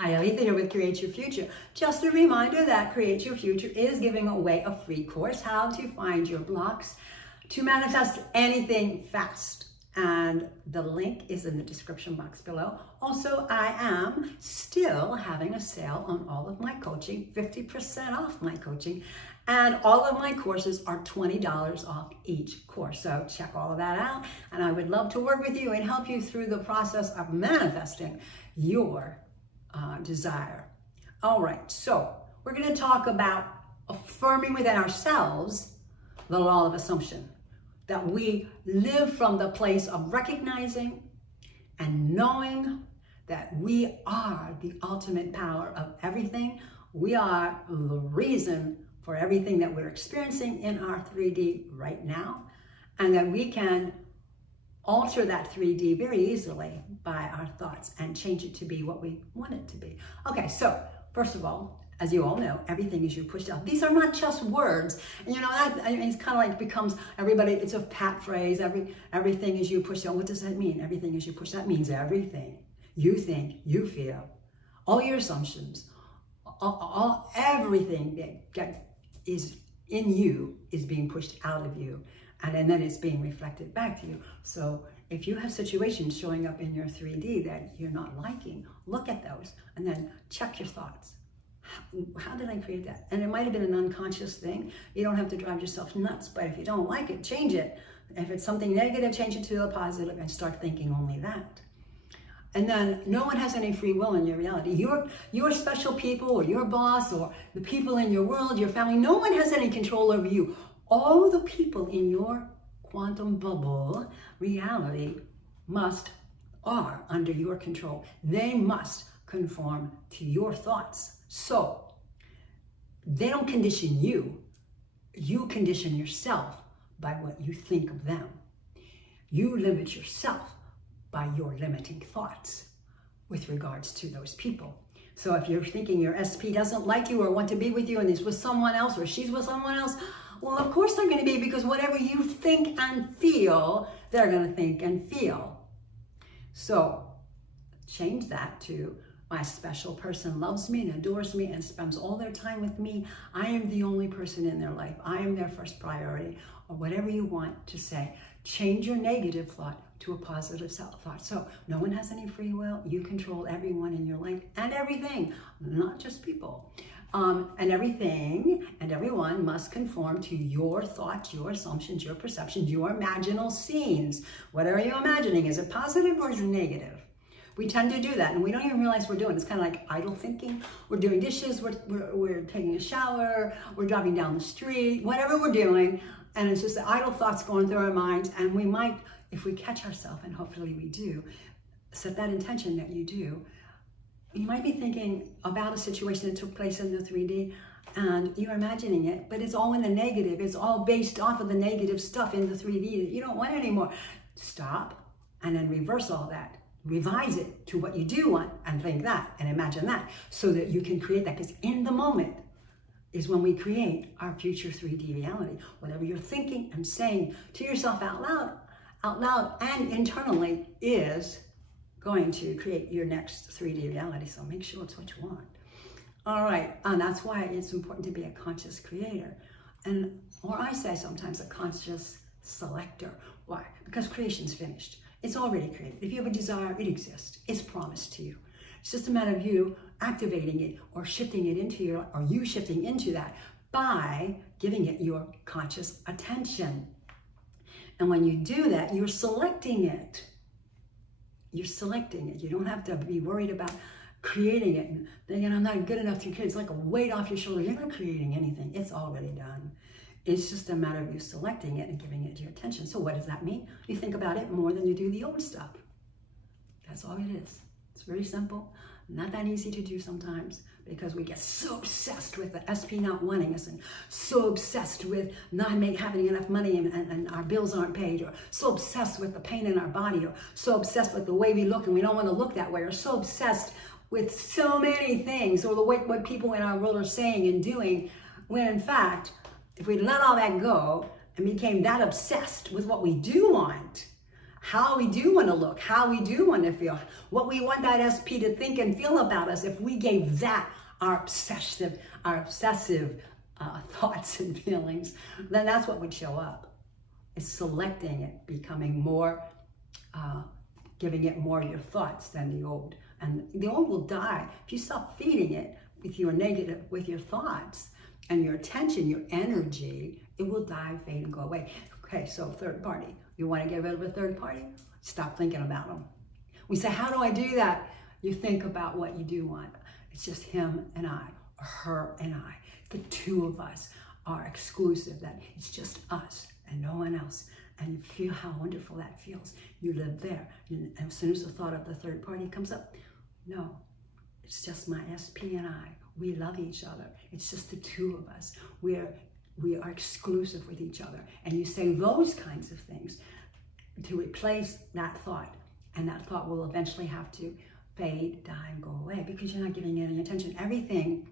Hi, Aletha here with Create Your Future. Just a reminder that Create Your Future is giving away a free course, How to Find Your Blocks to Manifest Anything Fast. And the link is in the description box below. Also, I am still having a sale on all of my coaching, 50% off my coaching, and all of my courses are $20 off each course. So check all of that out. And I would love to work with you and help you through the process of manifesting your desire. All right, so we're going to talk about affirming within ourselves the law of assumption, that we live from the place of recognizing and knowing that we are the ultimate power of everything. We are the reason for everything that we're experiencing in our 3D right now, and that we can alter that 3D very easily by our thoughts and change it to be what we want it to be. Okay, so first of all, as you all know, everything is you pushed out. These are not just words. And you know, it's kind of like becomes everybody, it's a pat phrase, everything is you pushed out. What does that mean? Everything is you pushed out means everything you think, you feel, all your assumptions, everything that is in you is being pushed out of you. And then it's being reflected back to you. So if you have situations showing up in your 3D that you're not liking, look at those and then check your thoughts. How did I create that? And it might have been an unconscious thing. You don't have to drive yourself nuts, but if you don't like it, change it. If it's something negative, change it to a positive and start thinking only that. And then no one has any free will in your reality. Your special people or your boss or the people in your world, your family, no one has any control over you. All the people in your quantum bubble reality are under your control. They must conform to your thoughts. So they don't condition you. You condition yourself by what you think of them. You limit yourself by your limiting thoughts with regards to those people. So if you're thinking your SP doesn't like you or want to be with you and is with someone else or she's with someone else, well, of course they're going to be, because whatever you think and feel, they're going to think and feel. So change that to, my special person loves me and adores me and spends all their time with me. I am the only person in their life. I am their first priority, or whatever you want to say. Change your negative thought to a positive thought. So no one has any free will. You control everyone in your life and everything, not just people. And everything and everyone must conform to your thoughts, your assumptions, your perceptions, your imaginal scenes. What are you imagining? Is it positive or is it negative? We tend to do that and we don't even realize we're doing it. It's kind of like idle thinking. We're doing dishes, we're taking a shower, we're driving down the street, whatever we're doing. And it's just the idle thoughts going through our minds. And we might, if we catch ourselves, and hopefully we do, set that intention that you do, you might be thinking about a situation that took place in the 3D and you're imagining it, but it's all in the negative. It's all based off of the negative stuff in the 3D that you don't want anymore. Stop and then reverse all that. Revise it to what you do want and think that and imagine that so that you can create that, because in the moment is when we create our future 3D reality. Whatever you're thinking and saying to yourself out loud and internally is going to create your next 3D reality. So make sure it's what you want. All right, and that's why it's important to be a conscious creator. Or I say sometimes a conscious selector. Why? Because creation's finished. It's already created. If you have a desire, it exists. It's promised to you. It's just a matter of you activating it or shifting it into you shifting into that by giving it your conscious attention. And when you do that, you're selecting it. You're selecting it. You don't have to be worried about creating it and thinking, I'm not good enough to create. It's like a weight off your shoulder. You're not creating anything. It's already done. It's just a matter of you selecting it and giving it your attention. So what does that mean? You think about it more than you do the old stuff. That's all it is. It's very simple. Not that easy to do sometimes because we get so obsessed with the SP not wanting us and so obsessed with not having enough money and our bills aren't paid, or so obsessed with the pain in our body, or so obsessed with the way we look and we don't want to look that way, or so obsessed with so many things, or the way what people in our world are saying and doing, when in fact, if we let all that go and became that obsessed with what we do want how we do want to look, how we do want to feel, what we want that SP to think and feel about us. If we gave that our obsessive thoughts and feelings, then that's what would show up. It's selecting it, becoming more, giving it more of your thoughts than the old. And the old will die if you stop feeding it with your negative, with your thoughts and your attention, your energy. It will die, fade, and go away. Okay, so third party. You want to get rid of a third party? Stop thinking about them. We say, how do I do that? You think about what you do want. It's just him and I, or her and I. The two of us are exclusive, that it's just us and no one else. And you feel how wonderful that feels. You live there. And as soon as the thought of the third party comes up, no, it's just my SP and I. We love each other. It's just the two of us. We are exclusive with each other. And you say those kinds of things to replace that thought. And that thought will eventually have to fade, die, and go away because you're not giving it any attention. Everything,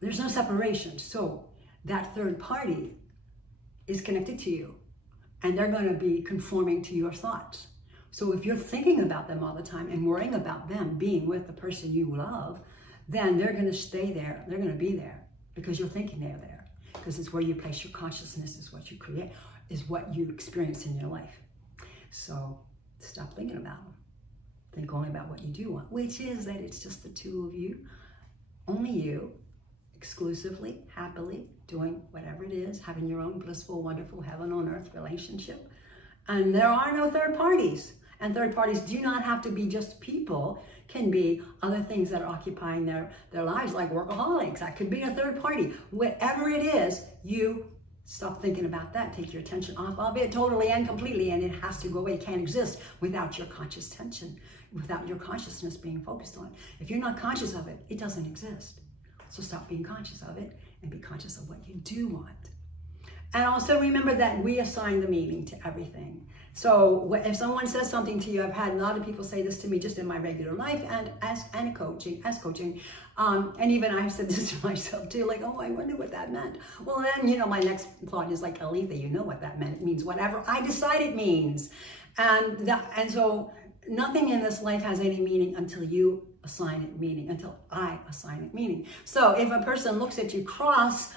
there's no separation. So that third party is connected to you and they're going to be conforming to your thoughts. So if you're thinking about them all the time and worrying about them being with the person you love, then they're going to stay there. They're going to be there because you're thinking they're there. Because it's where you place your consciousness, is what you create, is what you experience in your life. So stop thinking about them. Think only about what you do want, which is that it's just the two of you, only you, exclusively, happily, doing whatever it is, having your own blissful, wonderful, heaven on earth relationship. And there are no third parties. And third parties do not have to be just people, can be other things that are occupying their lives, like workaholics. That could be a third party. Whatever it is, you stop thinking about that. Take your attention off of it totally and completely, and it has to go away. It can't exist without your conscious attention, without your consciousness being focused on it. If you're not conscious of it, it doesn't exist. So stop being conscious of it and be conscious of what you do want. And also remember that we assign the meaning to everything. So if someone says something to you, I've had a lot of people say this to me just in my regular life and as coaching. And even I've said this to myself too, like, oh, I wonder what that meant. Well, then, my next thought is like, Aletha, you know what that meant. It means whatever I decide it means. And so nothing in this life has any meaning until you assign it meaning, until I assign it meaning. So if a person looks at you cross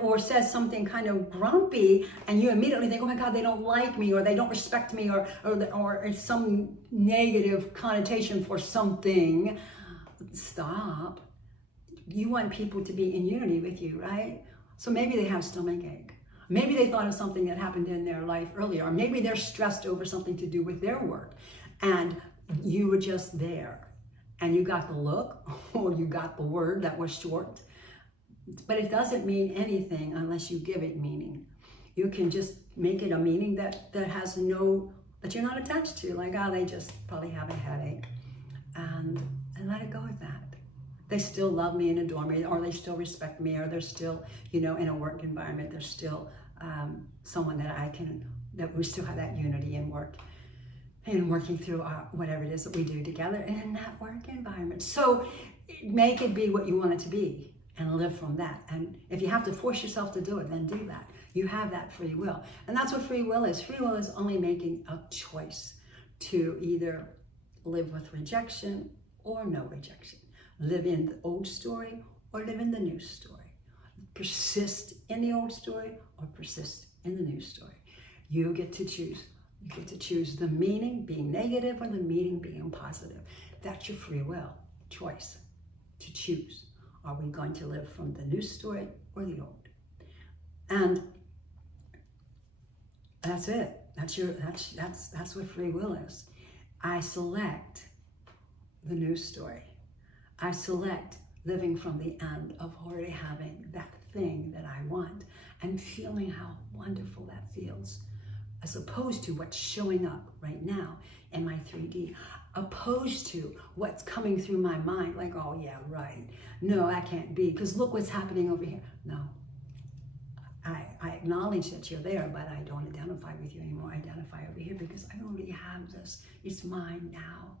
or says something kind of grumpy, and you immediately think, oh my God, they don't like me, or they don't respect me, or it's some negative connotation for something, stop. You want people to be in unity with you, right? So maybe they have stomachache. Maybe they thought of something that happened in their life earlier, or maybe they're stressed over something to do with their work, and you were just there, and you got the look, or you got the word that was short. But it doesn't mean anything unless you give it meaning. You can just make it a meaning that has no, that you're not attached to. Like, they just probably have a headache. And let it go with that. They still love me and adore me, or they still respect me, or they're still, in a work environment, they're still someone that we still have that unity in work. And working through whatever it is that we do together in that work environment. So make it be what you want it to be. And live from that. And if you have to force yourself to do it, then do that. You have that free will. And that's what free will is. Free will is only making a choice to either live with rejection or no rejection. Live in the old story or live in the new story. Persist in the old story or persist in the new story. You get to choose. You get to choose the meaning being negative or the meaning being positive. That's your free will choice to choose. Are we going to live from the new story or the old? And that's it. That's what free will is. I select the new story. I select living from the end of already having that thing that I want and feeling how wonderful that feels, as opposed to what's showing up right now in my 3D. Opposed to what's coming through my mind, like, oh yeah, right. No, that can't be, because look what's happening over here. No, I acknowledge that you're there, but I don't identify with you anymore. I identify over here because I already have this. It's mine now.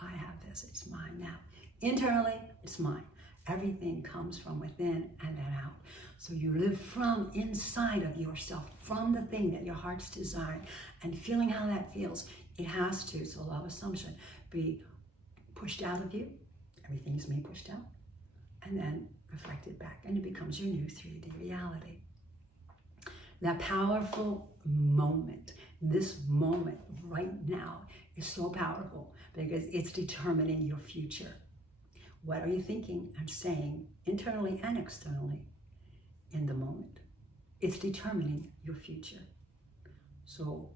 I have this, it's mine now. Internally, it's mine. Everything comes from within and then out. So you live from inside of yourself, from the thing that your heart's desire, and feeling how that feels. It has to, it's a law of assumption, be pushed out of you. Everything is being pushed out, and then reflected back, and it becomes your new 3D reality. That powerful moment, this moment right now is so powerful because it's determining your future. What are you thinking and saying internally and externally in the moment? It's determining your future. So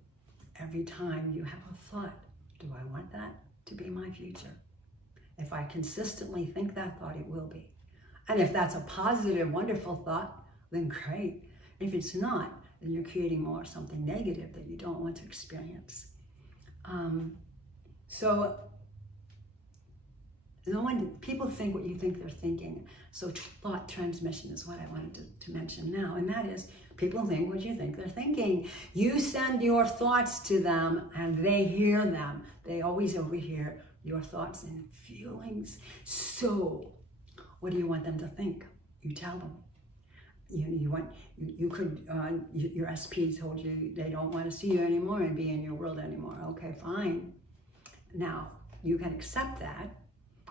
every time you have a thought, do I want that to be my future? If I consistently think that thought, it will be. And if that's a positive, wonderful thought, then great. If it's not, then you're creating more something negative that you don't want to experience. People think what you think they're thinking. So thought transmission is what I wanted to mention now. And that is, people think what you think they're thinking. You send your thoughts to them and they hear them. They always overhear your thoughts and feelings. So what do you want them to think? You tell them. Your SP told you they don't want to see you anymore and be in your world anymore. Okay, fine. Now, you can accept that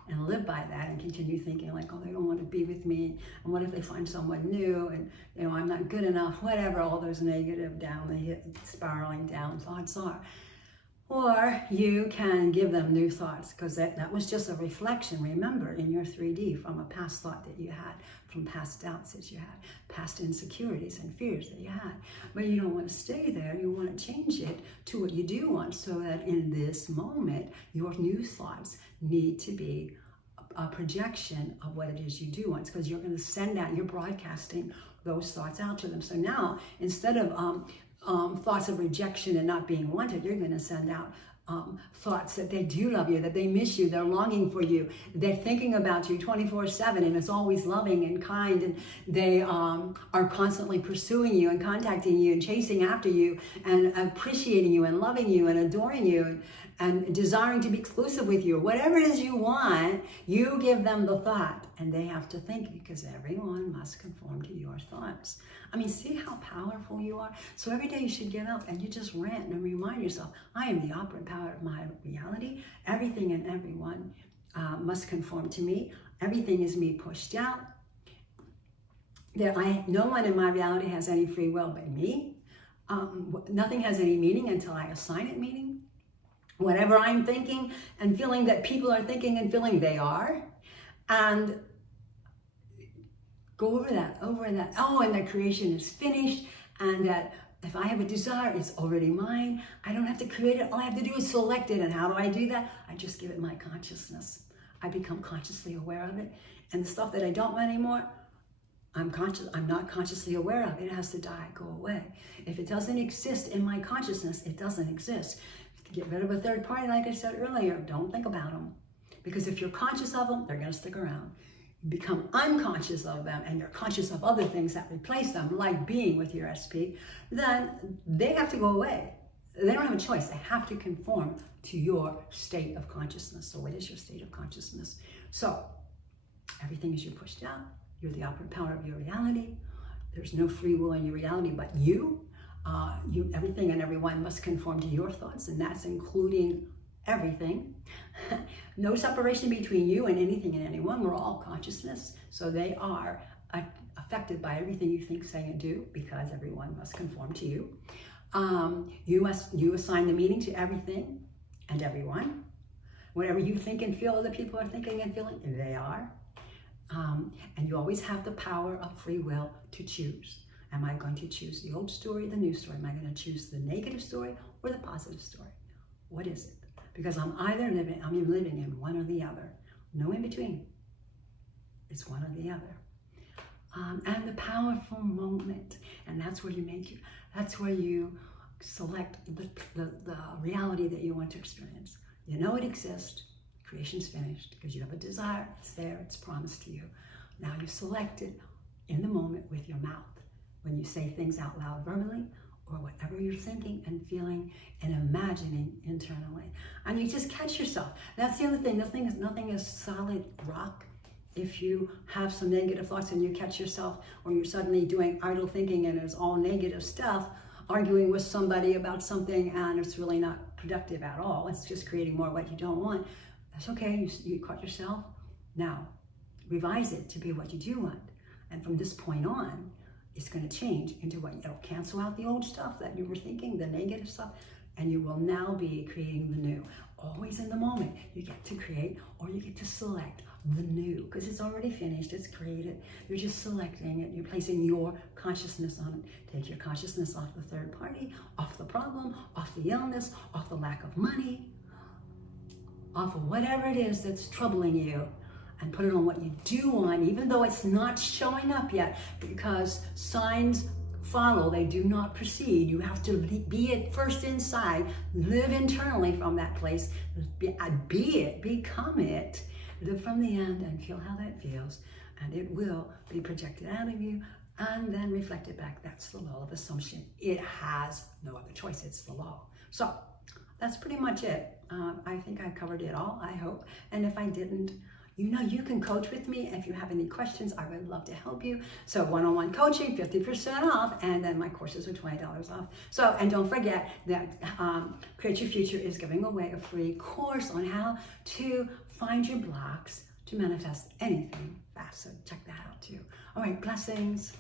and live by that and continue thinking like, oh, they don't want to be with me. And what if they find someone new? And, I'm not good enough, whatever, all those negative spiraling down thoughts are. Or you can give them new thoughts, because that was just a reflection, remember, in your 3D from a past thought that you had, from past doubts that you had, past insecurities and fears that you had. But you don't want to stay there. You want to change it to what you do want, so that in this moment, your new thoughts need to be a projection of what it is you do want, because you're going to send out, you're broadcasting those thoughts out to them. So now, instead of thoughts of rejection and not being wanted, you're going to send out thoughts that they do love you, that they miss you, they're longing for you, they're thinking about you 24/7, and it's always loving and kind, and they are constantly pursuing you and contacting you and chasing after you and appreciating you and loving you and adoring you and desiring to be exclusive with you. Whatever it is you want, you give them the thought, and they have to think, because everyone must conform to your thoughts. I mean, see how powerful you are? So every day you should get up and you just rant and remind yourself, I am the operant power of my reality. Everything and everyone must conform to me. Everything is me pushed out. No one in my reality has any free will but me. Nothing has any meaning until I assign it meaning. Whatever I'm thinking and feeling that people are thinking and feeling, they are. And go over that. Oh, and that creation is finished, and that if I have a desire, it's already mine. I don't have to create it. All I have to do is select it. And how do I do that? I just give it my consciousness. I become consciously aware of it. And the stuff that I don't want anymore, I'm not consciously aware of. It has to die, go away. If it doesn't exist in my consciousness, it doesn't exist. Get rid of a third party, like I said earlier. Don't think about them. Because if you're conscious of them, they're going to stick around. You become unconscious of them, and you're conscious of other things that replace them, like being with your SP, then they have to go away. They don't have a choice. They have to conform to your state of consciousness. So what is your state of consciousness? So everything is you pushed out. You're the operant power of your reality. There's no free will in your reality but you. Everything and everyone must conform to your thoughts, and that's including everything. No separation between you and anything and anyone. We're all consciousness, so they are affected by everything you think, say, and do, because everyone must conform to you. You assign the meaning to everything and everyone. Whatever you think and feel other people are thinking and feeling, they are. And you always have the power of free will to choose. Am I going to choose the old story, the new story? Am I going to choose the negative story or the positive story? What is it? Because I'm living in one or the other. No in between. It's one or the other. And the powerful moment. And that's where you select the reality that you want to experience. You know it exists. Creation's finished because you have a desire. It's there. It's promised to you. Now you select it in the moment with your mouth. When you say things out loud verbally, or whatever you're thinking and feeling and imagining internally. And you just catch yourself. That's the other thing. Nothing is solid rock. If you have some negative thoughts and you catch yourself, or you're suddenly doing idle thinking and it's all negative stuff, arguing with somebody about something and it's really not productive at all, it's just creating more what you don't want, that's okay, you caught yourself. Now, revise it to be what you do want. And from this point on, it's going to change into what, it'll cancel out the old stuff that you were thinking, the negative stuff, and you will now be creating the new. Always in the moment, you get to create, or you get to select the new, because it's already finished, it's created. You're just selecting it, you're placing your consciousness on it. Take your consciousness off the third party, off the problem, off the illness, off the lack of money, off of whatever it is that's troubling you, and put it on what you do want, even though it's not showing up yet, because signs follow, they do not proceed. You have to be it first inside, live internally from that place, be it, become it, live from the end and feel how that feels, and it will be projected out of you and then reflected back. That's the law of assumption. It has no other choice, it's the law. So that's pretty much it. I think I covered it all, I hope, and if I didn't, you know, you can coach with me. If you have any questions, I would love to help you. So one-on-one coaching, 50% off, and then my courses are $20 off. So, and don't forget that Create Your Future is giving away a free course on how to find your blocks to manifest anything fast. So check that out too. All right, blessings.